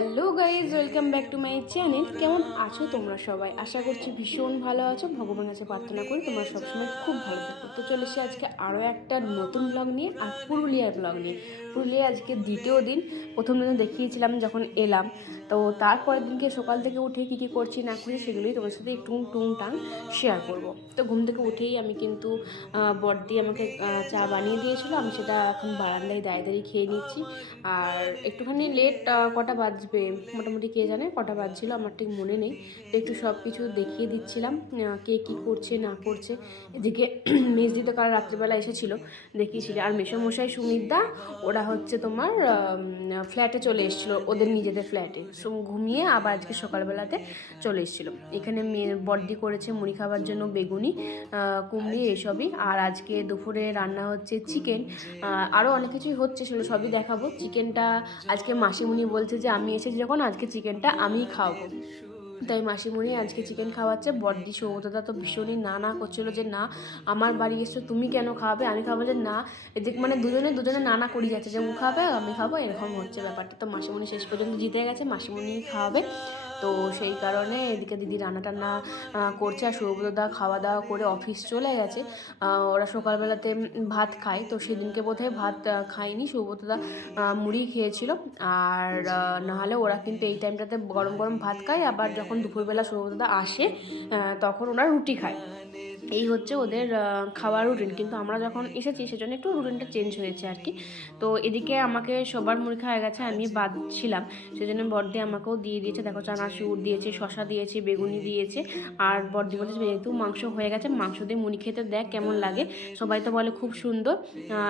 Hello guys, welcome back to my channel. কেমন আছো তোমরা সবাই? আশা করছি ভীষণ ভালো আছো। ভগবানের কাছে প্রার্থনা করি তোমরা সবসময় খুব ভালো থাকো। তো চলে এসে আজকে আরও একটা নতুন ব্লগ নিয়ে, আর পুরুলিয়ার ব্লগ নিয়ে। পুরুলিয়া আজকে দ্বিতীয় দিন। প্রথম দিন দেখিয়েছিলাম যখন এলাম, তো তারপরের দিনকে সকাল থেকে উঠে কী কী করছি না করছি সেগুলোই তোমার সাথে একটু টুংটাং শেয়ার করব। তো ঘুম থেকে উঠেই আমি কিন্তু বড়দি আমাকে চা বানিয়ে দিয়েছিলো, আমি সেটা এখন বারান্দায় দাঁড়িয়ে দাঁড়িয়ে খেয়ে নিচ্ছি। আর একটুখানি লেট, কটা বাজবে মোটামুটি কে জানে কটা বাজছিল, আমার ঠিক মনে নেই। তো একটু সব কিছু দেখিয়ে দিচ্ছিলাম কে কী করছে না করছে। এদিকে মেজদি তো কাল রাত্রিবেলা এসেছিলো, দেখিয়েছিল। আর মেসোমশাই সুমিতদা ওরা হচ্ছে তোমার ফ্ল্যাটে চলে এসেছিলো, ওদের নিজেদের ফ্ল্যাটে ঘুমিয়ে আবার আজকে সকালবেলাতে চলে এসেছিলো। এখানে বড়দি করেছে মুড়ি খাবার জন্য বেগুনি, কুমড়ি এসবই। আর আজকে দুপুরে রান্না হচ্ছে চিকেন, আরও অনেক কিছুই হচ্ছে, সেগুলো সবই দেখাবো। চিকেনটা আজকে মাসিমণি বলছে যে আমি এসেছি যখন আজকে চিকেনটা আমিই খাওয়াবো, তাই মাসিমণি আজকে চিকেন খাওয়াচ্ছে। বড়দি সৌগতদা তো ভীষণই না করছিলো যে না আমার বাড়ি এসছো তুমি কেন খাওয়াবে, আমি খাবো, যে না এদিকে মানে দুজনে না করি যাচ্ছে, যে ও খাবে আমি খাবো, এরকম হচ্ছে ব্যাপারটা। তো মাসিমণি শেষ পর্যন্ত জিতে গেছে, মাসিমণি খাওয়াবে। তো সেই কারণে এদিকে দিদি রান্না টান্না করছে, আর সৌগতদা খাওয়া দাওয়া করে অফিস চলে গেছে। ওরা সকালবেলাতে ভাত খায়, তো সেদিনকে বোধহয় ভাত খায়নি, সৌগতদা মুড়ি খেয়েছিল। আর নাহলে ওরা কিন্তু এই টাইমটাতে গরম গরম ভাত খায়, আবার যখন দুপুরবেলা সৌগতদা আসে তখন ওরা রুটি খায়। এই হচ্ছে ওদের খাওয়ার রুটিন। কিন্তু আমরা যখন এসেছি সেজন্য একটু রুটিনটা চেঞ্জ হয়েছে আর কি। তো এদিকে আমাকে সবার মুড়ি খাওয়া গেছে, আমি বাদ ছিলাম, সেজন্য বড়দি আমাকেও দিয়ে দিয়েছে। দেখো চানাচুর দিয়েছে, শশা দিয়েছে, বেগুনি দিয়েছে। আর বড়দি বলছে যেহেতু মাংস হয়ে গেছে, মাংস দিয়ে মুড়ি খেতে দেখ কেমন লাগে। সবাই তো বলে খুব সুন্দর,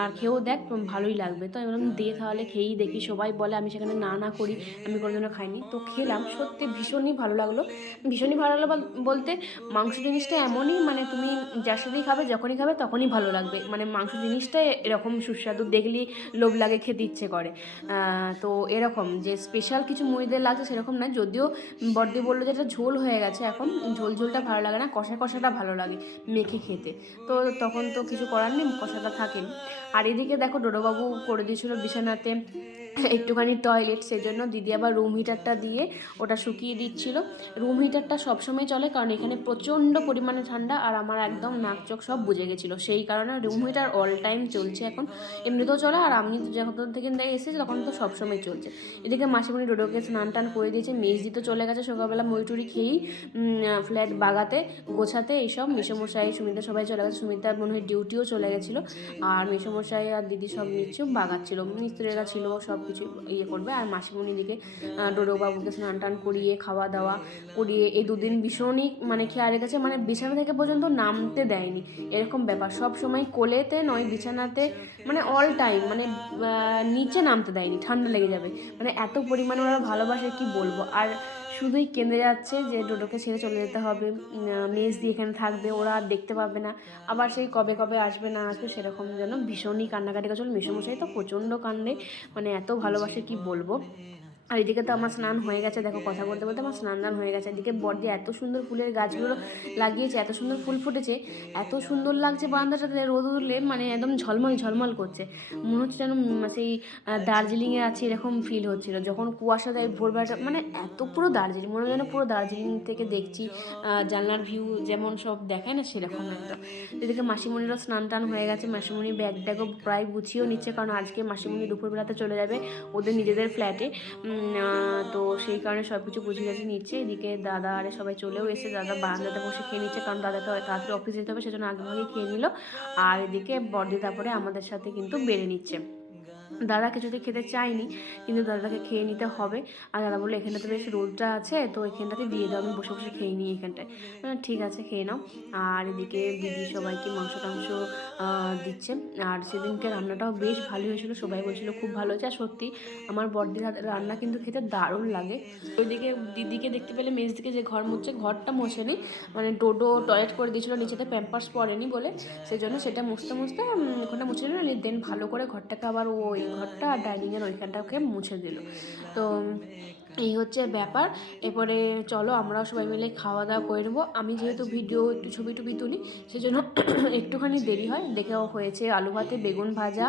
আর খেয়েও দেখ ভালোই লাগবে। তো আমি বললাম দিয়ে তাহলে খেয়েই দেখি। সবাই বলে, আমি সেখানে না করি, আমি কোনোদিনও খাইনি। তো খেলাম, সত্যি ভীষণই ভালো লাগলো। ভীষণই ভালো লাগলো বলতে মাংস জিনিসটা এমনই, মানে তুমি যার সাথেই খাবে যখনই খাবে তখনই ভালো লাগবে। মানে মাংস জিনিসটাই এরকম সুস্বাদু, দেখলেই লোভ লাগে, খেতে ইচ্ছে করে। তো এরকম যে স্পেশাল কিছু মুড়িদের লাগছে সেরকম নয়। যদিও বড়দি বললো যে এটা ঝোল হয়ে গেছে, এখন ঝোলটা ভালো লাগে না, কষাটা ভালো লাগে মেখে খেতে। তো তখন তো কিছু করার নেই, কষাটা থাকেন। আর এদিকে দেখো ডোডোবাবু করে দিয়েছিল বিছানাতে একটুখানি টয়লেট, সেজন্য দিদি আবার রুম হিটারটা দিয়ে ওটা শুকিয়ে দিচ্ছিল। রুম হিটারটা সবসময় চলে, কারণ এখানে প্রচণ্ড পরিমাণে ঠান্ডা, আর আমার একদম নাক চোখ সব বুঝে গেছিলো, সেই কারণে রুম হিটার অল টাইম চলছে এখন। এমনিতেও চলে, আর আমি যখন থেকে এসেছি তখন তো সবসময় চলছে। এদিকে মাসিমণি ডোডোকে স্নান টান করে দিয়েছে, মেজদি তো চলে গেছে সকালবেলা মুড়ি খেয়েই ফ্ল্যাট বাগাতে গোছাতে এইসব। মেসোমশাই সুমিতা সবাই চলে গেছে, সুমিতার মনে হয় ডিউটিও চলে গেছিলো। আর মেসোমশাই আর দিদি সব নিচ্ছে বাগাচ্ছিল, মিস্ত্রিরা ছিল, সব কিছু ইয়ে করবে। আর মাসিমণি দিকে ডোডোবাবুকে স্নান টান করিয়ে খাওয়া দাওয়া করিয়ে এই দুদিন ভীষণই মানে খেয়াল রেখেছে, মানে বিছানা থেকে পর্যন্ত নামতে দেয়নি, এরকম ব্যাপার। সব সময় কোলেতে নয় বিছানাতে, মানে অল টাইম, মানে নিচে নামতে দেয়নি, ঠান্ডা লেগে যাবে, মানে এত পরিমাণে ওরা ভালোবাসে কি বলবো। আর শুধুই কেঁদে যাচ্ছে যে ডোডোকে ছেড়ে চলে যেতে হবে, মেজদি এখানে থাকবে, ওরা আর দেখতে পাবে না, আবার সেই কবে কবে আসবে না আসবে সেরকম যেন ভীষণই কান্নাকাটি করছিল। মেসোমশাই তো প্রচণ্ড কান্দে, মানে এত ভালোবাসে কি বলবো। আর এদিকে তো আমার স্নান হয়ে গেছে, দেখো কথা বলতে বলতে আমার স্নান হয়ে গেছে। এদিকে বড়দি এত সুন্দর ফুলের গাছগুলো লাগিয়েছে, এত সুন্দর ফুল ফুটেছে, এত সুন্দর লাগছে বারান্দাটাতে রোদ উঠলে, মানে একদম ঝলমল করছে, মনে হচ্ছে যেন সেই দার্জিলিংয়ে আছে এরকম ফিল হচ্ছিল যখন কুয়াশা দেয় ভোরবেলাটা, মানে এত পুরো দার্জিলিং মনে হয় যেন পুরো দার্জিলিং থেকে দেখছি, জানলার ভিউ যেমন সব দেখায় না সেরকম একদম। এদিকে মাসিমণিরও স্নান টান হয়ে গেছে, মাসিমণি ব্যাগটাকেও প্রায় গুছিয়েও নিচ্ছে, কারণ আজকে মাসিমণি দুপুরবেলাতে চলে যাবে ওদের নিজেদের ফ্ল্যাটে। তো সেই কারণে সব কিছু গুছিয়ে নিচ্ছে। এদিকে দাদা আরে সবাই চলেও এসে, দাদা বারান্দাতে বসে খেয়ে নিচ্ছে, কারণ দাদাকে তাড়াতাড়ি অফিস যেতে হবে, সেজন্য আগে খেয়ে নিল। আর এদিকে বড়দি তারপরে আমাদের সাথে কিন্তু বেড়ে নিচ্ছে। দাদা কিছুতে খেতে চায়নি, কিন্তু দাদাকে খেয়ে নিতে হবে। আর দাদা বললো এখানটাতে বেশ রোদটা আছে, তো এখানটাতে দিয়ে দাও, আমি বসে বসে খেয়ে নিই এখানটায়। ঠিক আছে খেয়ে নাও। আর এদিকে দিদি সবাইকে মাংস টাংস দিচ্ছে। আর সেদিনকে রান্নাটাও বেশ ভালো হয়েছিল, সবাই বলছিল খুব ভালো হয়েছে। আর সত্যি আমার বড়দির রান্না কিন্তু খেতে দারুণ লাগে। ওইদিকে দিদিকে দেখতে পেলে মেজদিকে যে ঘর মুছছে, ঘরটা মোছেনি, মানে ডোডো টয়লেট করে দিয়েছিলো নিচেতে, প্যাম্পার্স পরেনি বলে, সেই জন্য সেটা মুছতে ওখানটা মুছে নিল। দেন ভালো করে ঘরটাকে আবার ওই ঘরটা আর ডাইনিংয়ের ওইখানটাকে মুছে দিল। তো এই হচ্ছে ব্যাপার। এরপরে চলো আমরাও সবাই মিলে খাওয়া দাওয়া করে নেবো। আমি যেহেতু ভিডিও একটু ছবি টবি তুলি, সেই জন্য একটুখানি দেরি হয়। দেখেও হয়েছে আলু ভাতে বেগুন ভাজা,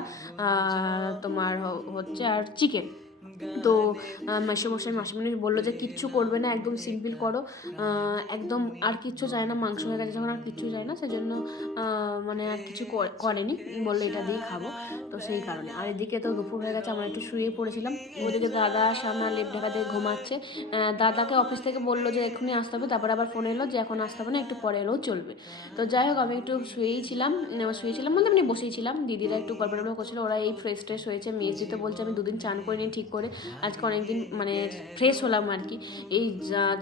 তোমার হচ্ছে আর চিকেন। তো মাসিমশাই মাসিমণি বললো যে কিচ্ছু করবে না, একদম সিম্পল করো, একদম আর কিচ্ছু চায় না, মাংস হয়ে গেছে যখন আর কিচ্ছু চায় না, সেজন্য মানে আর কিছু করেনি, বললো এটা দিয়ে খাবো। তো সেই কারণে আর এদিকে তো দুপুর হয়ে গেছে, আমরা একটু শুয়ে পড়েছিলাম। ওইদিকে দাদা সামনে লেপ ঢাকা দিয়ে ঘুমাচ্ছে। দাদাকে অফিস থেকে বললো যে এক্ষুনি আসতে হবে, তারপরে আবার ফোন এলো যে এখন আসতে হবে না, একটু পরে এলেও চলবে। তো যাই হোক আমি একটু শুয়েছিলাম বলতে আমি বসেই ছিলাম। দিদিরা একটু গল্প টল্প করছিলো, ওরা এই ফ্রেশ হয়েছে। মেয়েছি তো বলছে আমি দুদিন চান করিনি ঠিক করে, আজকে অনেকদিন মানে ফ্রেশ হলাম আর কি। এই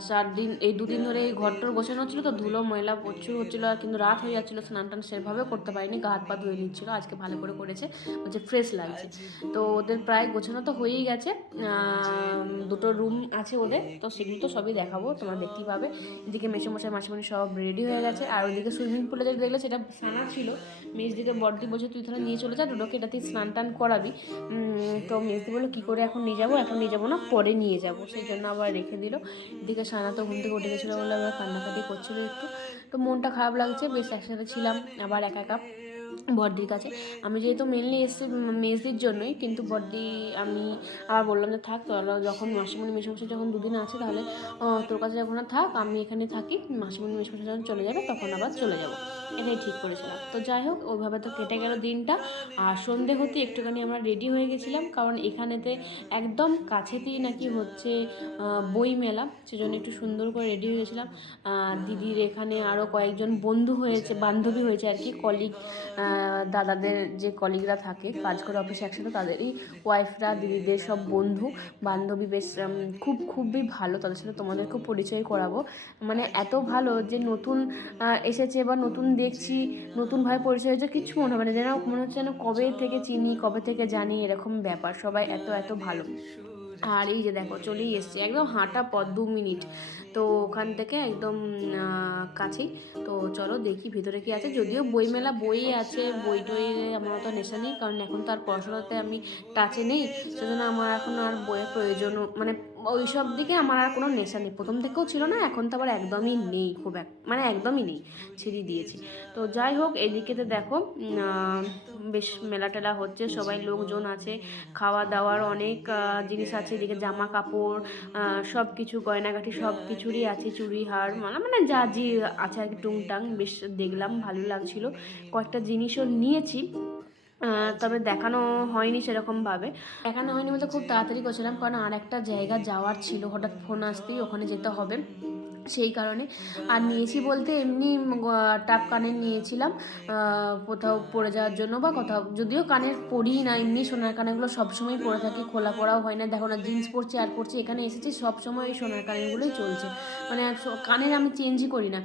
4 দিন এই 2 দিন ধরে এই ঘরটার গোছানো হচ্ছিলো, তো ধুলো ময়লা প্রচুর হচ্ছিলো, আর কিন্তু রাত হয়ে যাচ্ছিলো, স্নান টান সেভাবে করতে পারিনি, গা হাত পা ধুয়ে নিচ্ছিলো। আজকে ভালো করে করেছে, বলছে ফ্রেশ লাগছে। তো ওদের প্রায় গোছানো তো হয়েই গেছে, 2টো রুম আছে ওদের, তো সেগুলো তো সবই দেখাবো, তোমরা দেখতেই পাবে। এদিকে মেসোমশাই মাসিমণি সব রেডি হয়ে গেছে। আর ওইদিকে সুইমিং পুলে যেটা দেখলে সেটা সানা ছিল। মেজদিকে বড়দি বলছে তুই তাহলে নিয়ে চলে যা, দুটোকে এটাতেই স্নান টান করাবি। তো মেজদি বললো কী করে এখন নিয়ে যাবো, এখন নিয়ে যাবো না, পরে নিয়ে যাবো, সেই জন্য আবার রেখে দিল। এদিকে সানা তো ঘুম থেকে উঠে গেছিলো বলে আবার কান্নাকাটি করছিলো একটু, তো মনটা খারাপ লাগছে, বেশ একসাথে ছিলাম আবার একা একা বড়দির কাছে। আমি যেহেতু মেনলি এসেছি মেজদির জন্যই, কিন্তু বড়দি আমি আবার বললাম যে থাক তোরা যখন মাসিমণি মেসোমশাই যখন 2 দিন আছে, তাহলে তোর কাছে যখন থাক, আমি এখানে থাকি, মাসিমণি মেসোমশাই যখন চলে যাবে তখন আবার চলে যাবো, এটাই ঠিক করেছিলাম। তো যাই হোক ওইভাবে তো কেটে গেল দিনটা। আর সন্ধে হতে একটুখানি আমরা রেডি হয়ে গেছিলাম, কারণ এখানেতে একদম কাছেতেই নাকি হচ্ছে বই মেলা, সেজন্য একটু সুন্দর করে রেডি হয়ে গেছিলাম। দিদির এখানে আরও কয়েকজন বন্ধু হয়েছে, বান্ধবী হয়েছে আর কি, কলিগ, দাদাদের যে কলিগরা থাকে কাজ করে অফিসে একসাথে, তাদেরই ওয়াইফরা, দিদিদের সব বন্ধু বান্ধবী, বেশ খুবই ভালো, তাদের সাথে তোমাদেরকেও পরিচয় করাবো। মানে এত ভালো যে নতুন এসেছে বা নতুন দেখছি, নতুনভাবে পরিচয় হয়েছে, কিছু মনে হবে না, যেন মনে হচ্ছে যেন কবে থেকে চিনি, কবে থেকে জানি, এরকম ব্যাপার। সবাই এত ভালো। আর এই যে দেখো চলেই এসছি, একদম হাঁটা পথ 2 মিনিট, তো ওখান থেকে একদম কাছেই। তো চলো দেখি ভিতরে কি আছে, যদিও বইমেলা বই আছে, বই টই আমার অত নেশা নেই, কারণ এখন তো আর পড়াশোনাতে আমি টাচে নেই, সেজন্য আমার এখন আর বইয়ের প্রয়োজনও মানে ওই সব দিকে আমার আর কোনো নেশা নেই, প্রথম থেকেও ছিল না, এখন তো আবার একদমই নেই, খুব মানে একদমই নেই, ছেড়ে দিয়েছি। তো যাই হোক এদিকেতে দেখো বেশ মেলা টেলা হচ্ছে, সবাই লোকজন আছে, খাওয়া দাওয়ার অনেক জিনিস আছে, এদিকে জামা কাপড় সব কিছু গয়নাগাঠি সব কিছুরই আছে, চুড়ি হার মালা মানে যা যে আছে আর কি টুংটাং, বেশ দেখলাম ভালো লাগছিল, কয়েকটা জিনিসও নিয়েছি। তবে দেখানো হয়নি সেরকমভাবে, দেখানো হয়নি বলতে খুব তাড়াতাড়ি করছিলাম, কারণ আর একটা জায়গা যাওয়ার ছিল, হঠাৎ ফোন আসতেই ওখানে যেতে হবে, সেই কারণে। আর নিয়েছি বলতে এমনি টাপ কানের নিয়েছিলাম কোথাও পরে যাওয়ার জন্য, বা কোথাও যদিও কানের পরি না, এমনি সোনার কানেরগুলো সবসময় পরে থাকি, খোলা পরাও হয় না, দেখো না জিন্স পরছি আর পরছি, এখানে এসেছি সবসময় এই সোনার কানেরগুলোই চলছে, মানে কানের আমি চেঞ্জই করি না,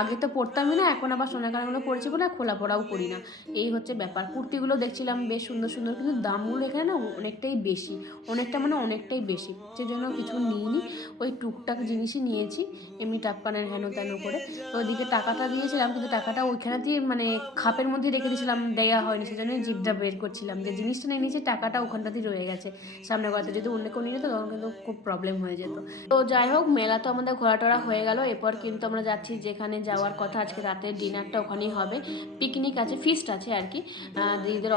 আগে তো পরতামই না, এখন আবার সোনার কানেরগুলো পরেছি বলে খোলা পরাও করি না, এই হচ্ছে ব্যাপার। কুর্তিগুলো দেখছিলাম বেশ সুন্দর সুন্দর, কিন্তু দামগুলো এখানে না অনেকটাই বেশি, অনেকটাই বেশি, সেজন্য কিছু নিইনি, ওই টুকটাক জিনিসই নিয়েছি, এমনি টাপ কানের হেন তেন করে। তো ওইদিকে টাকাটা দিয়েছিলাম, কিন্তু টাকাটা ওইখানেতেই মানে খাপের মধ্যে রেখে দিয়েছিলাম, দেওয়া হয়নি, সেজন্যই জিপটা বের করছিলাম, যে জিনিসটা নিয়ে নিয়েছি টাকাটা ওখানটাতেই রয়ে গেছে, সামনে কথা যদি অন্য কেউ নিয়ে যেত তখন কিন্তু খুব প্রবলেম হয়ে যেত। তো যাই হোক মেলা তো আমাদের ঘোরাটোরা হয়ে গেল, এরপর কিন্তু আমরা যাচ্ছি যেখানে যাওয়ার কথা, আজকে রাতের ডিনারটা ওখানেই হবে, পিকনিক আছে, ফিস্ট আছে আর কি, দিদিদের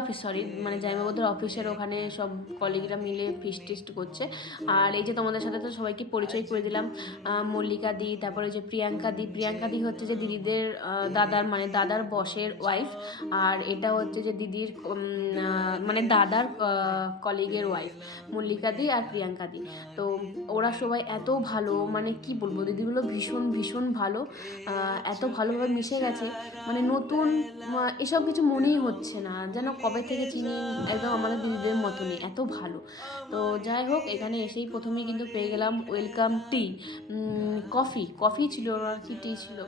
অফিস মানে জামাইবাবুদের অফিসের ওখানে সব কলিগরা মিলে ফিস্ট টিস্ট করছে। আর এই যে তোমাদের সাথে তো সবাইকে পরিচয় করে দিলাম, মল্লিকা দি, তারপরে যে প্রিয়াঙ্কা দি হচ্ছে যে দিদিদের দাদার বসের ওয়াইফ, আর এটা হচ্ছে যে দিদির মানে দাদার কলিগের ওয়াইফ, মল্লিকা দি আর প্রিয়াঙ্কা দি। তো ওরা সবাই এত ভালো, মানে কি বলবো, দিদিগুলো ভীষণ ভালো, এত ভালোভাবে মিশে গেছে, মানে নতুন এসব কিছু মনেই হচ্ছে না, যেন কবে থেকে চিনি, একদম আমাদের দিদিদের মতনই এত ভালো। তো যাই হোক এখানে এসেই প্রথমেই কিন্তু পেয়ে গেলাম ওয়েলকাম টি, কফি ছিল আর কি টি ছিল,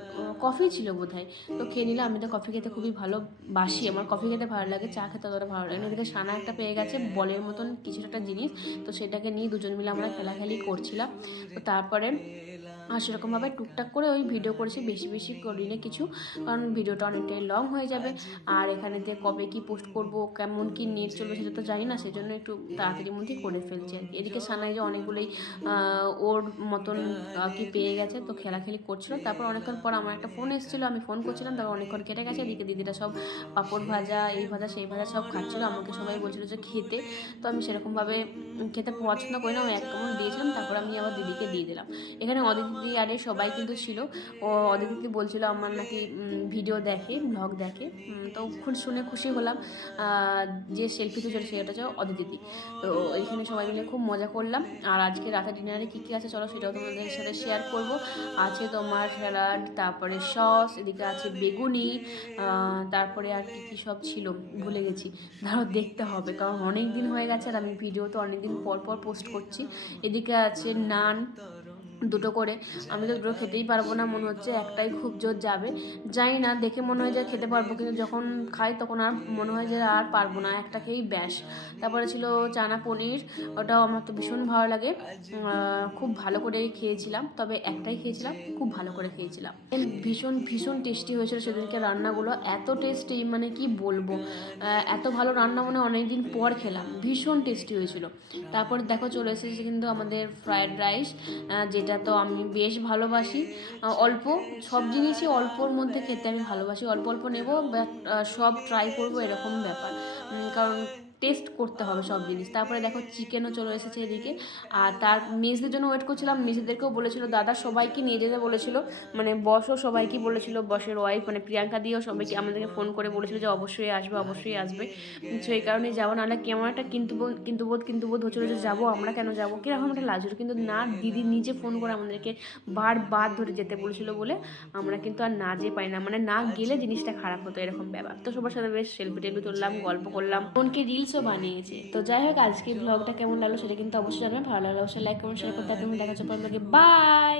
কফি ছিল বোধহয়, তো খেয়ে নিলাম। আমি তো কফি খেতে খুবই ভালোবাসি, আমার কফি খেতে ভালো লাগে, চা খেতে অতটা ভালো লাগে না। এদিকে সানা একটা পেয়ে গেছে বলের মতন কিছু একটা জিনিস, তো সেটাকে নিয়ে দুজন মিলে আমরা খেলাখেলি করছিলাম। তো তারপরে আর সেরকমভাবে টুকটাক করে ওই ভিডিও করেছি, বেশি বেশি করি না কিছু, কারণ ভিডিওটা অনেকটাই লং হয়ে যাবে। আর এখানেতে কবে কি পোস্ট করব, কেমন কি নেট চলবে সেটা তো জানি না, সেজন্য একটু তাড়াতাড়ির মধ্যেই করে ফেলছি আর কি। এদিকে সানাই যে অনেকগুলোই ওর মতন কি পেয়ে গেছে, তো খেলাখেলি করছিল। তারপর অনেকক্ষণ পর আমার একটা ফোন এসেছিলো, আমি ফোন করছিলাম, তারপর অনেকক্ষণ কেটে গেছে। এদিকে দিদিরা সব পাঁপড় ভাজা, এই ভাজা সেই ভাজা সব খাচ্ছিলো, আমাকে সবাই বলছিলো যে খেতে। তো আমি সেরকমভাবে খেতে পছন্দ করি না, আমি এক কামড় দিয়েছিলাম, তারপর আমি আবার দিদিকে দিয়ে দিলাম। এখানে অদিতি আরে সবাই কিন্তু ছিল। ও অদিতি বলছিল আমার নাকি ভিডিও দেখে, ব্লগ দেখে, তো খুব শুনে খুশি হলাম। যে সেলফি তুলছিল সেটা হচ্ছে অদিতি। তো এখানে সবাই মিলে খুব মজা করলাম। আর আজকে রাতে ডিনারে কী কী আছে চলো সেটাও তোমাদের সাথে শেয়ার করব। আছে তোমার স্যালাড, তারপরে সস, এদিকে আছে বেগুনি, তারপরে আর কী কী সব ছিল ভুলে গেছি, ধরো দেখতে হবে, কারণ অনেক দিন হয়ে গেছে আর আমি ভিডিও তো অনেক দিন পর পর পোস্ট করছি। এদিকে আছে নান দুটো করে, আমি তো দুটো খেতেই পারবো না, মনে হচ্ছে একটাই খুব জোর যাবে। জানি না, দেখে মনে হয় যে খেতে পারবো, কিন্তু যখন খাই তখন আর মনে হয় যে আর পারবো না, একটা খেয়েই ব্যাস। তারপরে ছিল চানা পনির, ওটাও আমার তো ভীষণ ভালো লাগে, খুব ভালো করেই খেয়েছিলাম, তবে একটাই খেয়েছিলাম, খুব ভালো করে খেয়েছিলাম। ভীষণ ভীষণ টেস্টি হয়েছিল সেদিনকে রান্নাগুলো, এত টেস্টি মানে কি বলবো, এত ভালো রান্না মনে অনেক দিন পর খেলাম, ভীষণ টেস্টি হয়েছিল। তারপর দেখো চলে এসেছে কিন্তু আমাদের ফ্রায়েড রাইস, যেটা তো আমি বেশ ভালোবাসি। অল্প সব জিনিসই অল্পর মধ্যে খেতে আমি ভালোবাসি, অল্প অল্প নেবো, বাট সব ট্রাই করবো এরকম ব্যাপার, কারণ টেস্ট করতে হবে সব জিনিস। তারপরে দেখো চিকেনও চলে এসেছে এদিকে। আর তার মেজদের জন্য ওয়েট করছিলাম, মেজদেরকেও বলেছিল দাদা সবাইকে নিয়ে যেতে বলেছিল, মানে বসও সবাইকে বলেছিল, বসের ওয়াইফ মানে প্রিয়াঙ্কা দিয়েও সবাইকে আমাদেরকে ফোন করে বলেছিল যে অবশ্যই আসবে অবশ্যই আসবে। তো এই কারণেই যাবো, নাহলে কেমন একটা কিন্তু বোধ হচ্ছিলো যে যাবো, আমরা কেন যাবো, কীরকম একটা লাগছিল। কিন্তু না, দিদি নিজে ফোন করে আমাদেরকে বারবার ধরে যেতে বলেছিল বলে আমরা কিন্তু আর না যেতে পারি না, মানে না গেলে জিনিসটা খারাপ হতো, এরকম ব্যাপার। তো সবার সাথে বেশ সেলফি টেলফি তুললাম, গল্প করলাম, ফোনকে রিলসও বানিয়েছে। তো যাই হোক, আজকে ব্লগটা কেমন লাগলো সেটা কিন্তু অবশ্যই জানাবেন, ভালো লাগলো অবশ্যই লাইক কমেন্ট শেয়ার করতে একদম। দেখা হচ্ছে পরে, বাই।